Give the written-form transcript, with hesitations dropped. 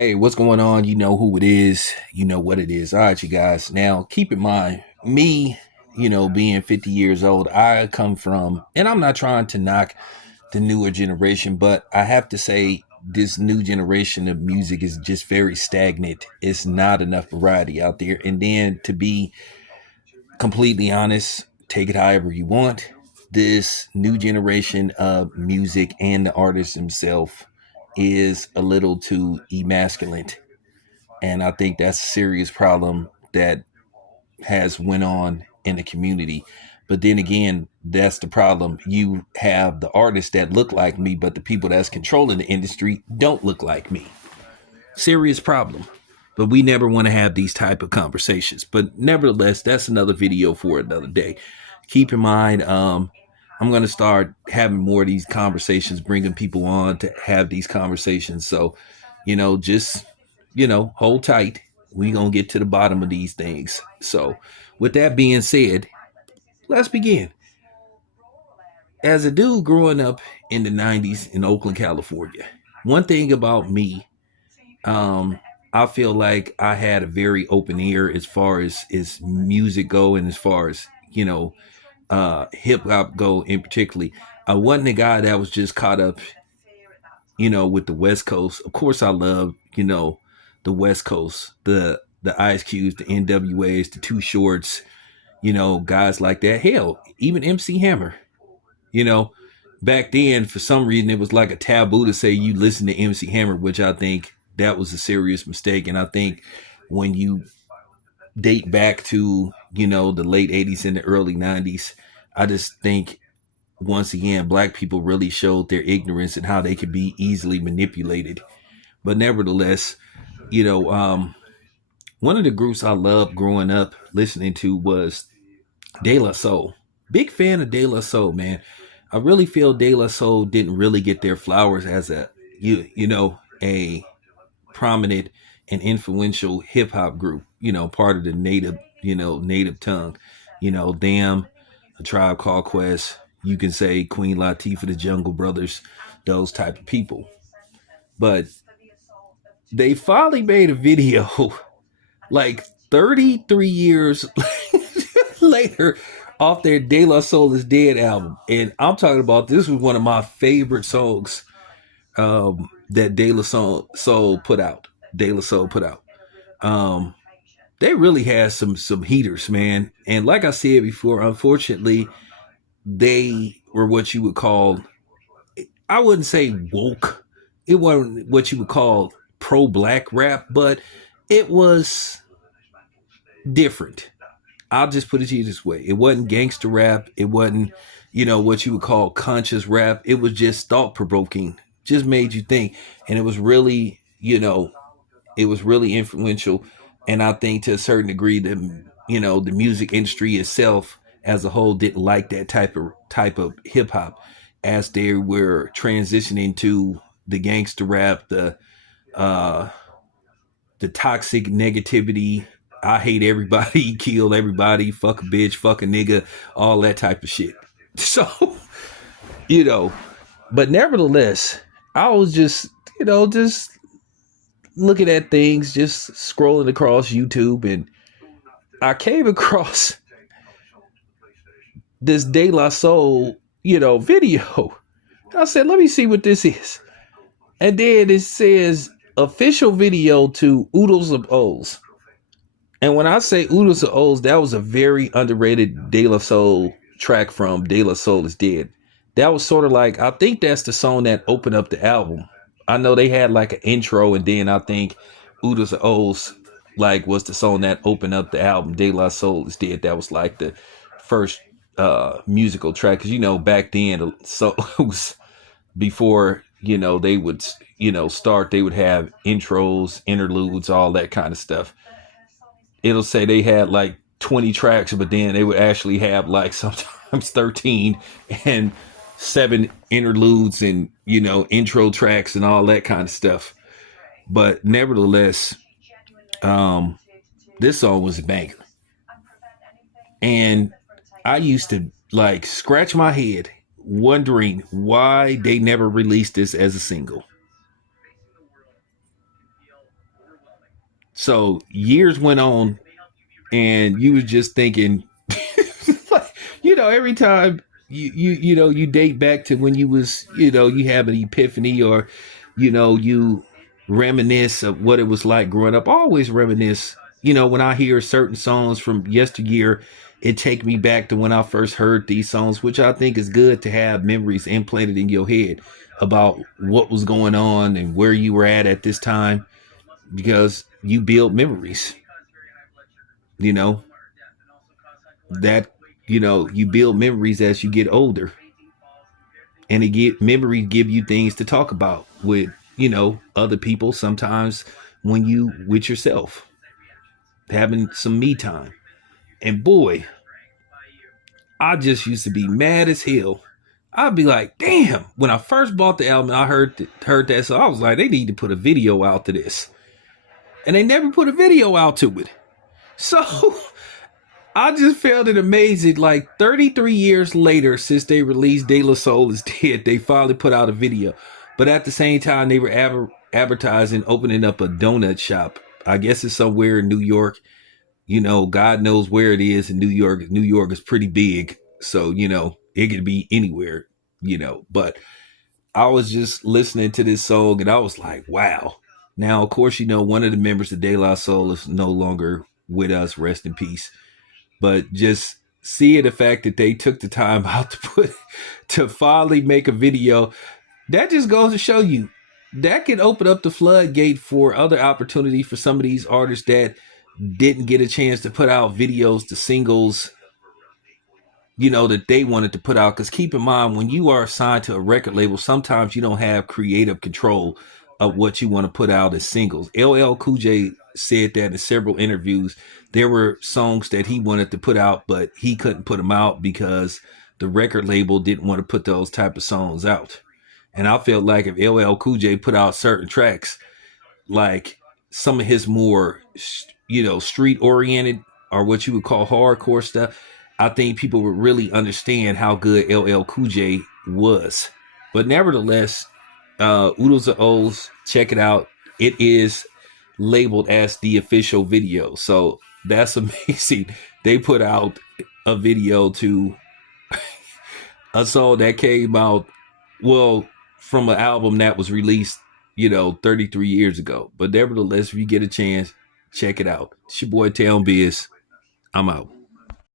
Hey, what's going on? You know who it is. You know what it is. All right, you guys. Now, keep in mind, me, being 50 years old, I come from, and I'm not trying to knock the newer generation, but I have to say, this new generation of music is just very stagnant. It's not enough variety out there. And then to be completely honest, take it however you want. This new generation of music and the artist himself is a little too emasculate, and I think that's a serious problem that has went on in the community. But then again, that's the problem. You have the artists that look like me, but the people that's controlling the industry don't look like me. Serious problem. But we never want to have these type of conversations. But nevertheless, that's another video for another day. Keep in mind, I'm going to start having more of these conversations, bringing people on to have these conversations. So, just, hold tight. We going to get to the bottom of these things. So, with that being said, let's begin. As a dude growing up in the 90s in Oakland, California, one thing about me, um, I feel like I had a very open ear as far as music go, and as far as, hip hop go in particularly. I wasn't a guy that was just caught up, with the West Coast. Of course, I love, the West Coast, the Ice Cubes, the NWAs, the Two Shorts, guys like that. Hell, even MC Hammer. You know, back then, for some reason, it was like a taboo to say you listen to MC Hammer, which I think that was a serious mistake. And I think when you date back to, the late 80s and the early 90s, I just think once again, black people really showed their ignorance and how they could be easily manipulated. But nevertheless, you know, um, one of the groups I loved growing up listening to was De La Soul. Big fan of De La Soul, man. I really feel De La Soul didn't really get their flowers as a prominent and influential hip hop group. Part of the native tongue. Damn, A Tribe Called Quest. You can say Queen Latifah, the Jungle Brothers, those type of people. But they finally made a video like 33 years later off their De La Soul is Dead album. And I'm talking about, this was one of my favorite songs that De La Soul put out. De La Soul put out. Um, they really had some heaters, man. And like I said before, unfortunately, they were what you would call, I wouldn't say woke. It wasn't what you would call pro black rap, but it was different. I'll just put it to you this way. It wasn't gangster rap. It wasn't, what you would call conscious rap. It was just thought provoking, just made you think. And it was really, it was really influential. And I think to a certain degree that, the music industry itself as a whole didn't like that type of hip hop as they were transitioning to the gangster rap, uh the toxic negativity. I hate everybody, kill everybody, fuck a bitch, fuck a nigga, all that type of shit. So, you know, but nevertheless, I was just looking at things, just scrolling across YouTube, and I came across this De La Soul, video. I said, let me see what this is. And then it says official video to Oodles of O's. And when I say Oodles of O's, that was a very underrated De La Soul track from De La Soul is Dead. That was sort of like, I think that's the song that opened up the album. I know they had like an intro, and then I think Oodles of O's like was the song that opened up the album. De La Soul is Dead. That was like the first musical track. Cause back then, so it was before, they would, start, they would have intros, interludes, all that kind of stuff. It'll say they had like 20 tracks, but then they would actually have like sometimes 13 and 7 interludes and, intro tracks and all that kind of stuff. But nevertheless, um, this song was a banger. And I used to like scratch my head wondering why they never released this as a single. So years went on, and you was just thinking, like, every time you date back to when you was, you have an epiphany, or you reminisce of what it was like growing up. I always reminisce, when I hear certain songs from yesteryear, it take me back to when I first heard these songs, which I think is good to have memories implanted in your head about what was going on and where you were at this time, because you build memories, you know that you build memories as you get older, and it get memories give you things to talk about with other people, sometimes when you with yourself, having some me time. And boy, I just used to be mad as hell. I'd be like, damn, when I first bought the album, I heard that, so I was like, they need to put a video out to this, and they never put a video out to it. So I just found it amazing. Like 33 years later, since they released De La Soul Is Dead, they finally put out a video. But at the same time, they were advertising opening up a donut shop. I guess it's somewhere in New York. God knows where it is in New York. New York is pretty big. So, it could be anywhere, But I was just listening to this song, and I was like, wow. Now, of course, one of the members of De La Soul is no longer with us. Rest in peace. But just seeing the fact that they took the time out to finally make a video, that just goes to show you that can open up the floodgate for other opportunity for some of these artists that didn't get a chance to put out videos, the singles, that they wanted to put out. Because keep in mind, when you are assigned to a record label, sometimes you don't have creative control of what you want to put out as singles. LL Cool J said that in several interviews. There were songs that he wanted to put out, but he couldn't put them out because the record label didn't want to put those type of songs out. And I felt like if LL Cool J put out certain tracks, like some of his more, street oriented, or what you would call hardcore stuff, I think people would really understand how good LL Cool J was. But nevertheless, Oodles of O's, check it out. It is labeled as the official video, so that's amazing. They put out a video to a song that came out, well, from an album that was released 33 years ago. But nevertheless, if you get a chance, check it out. It's your boy Town Biz. I'm out.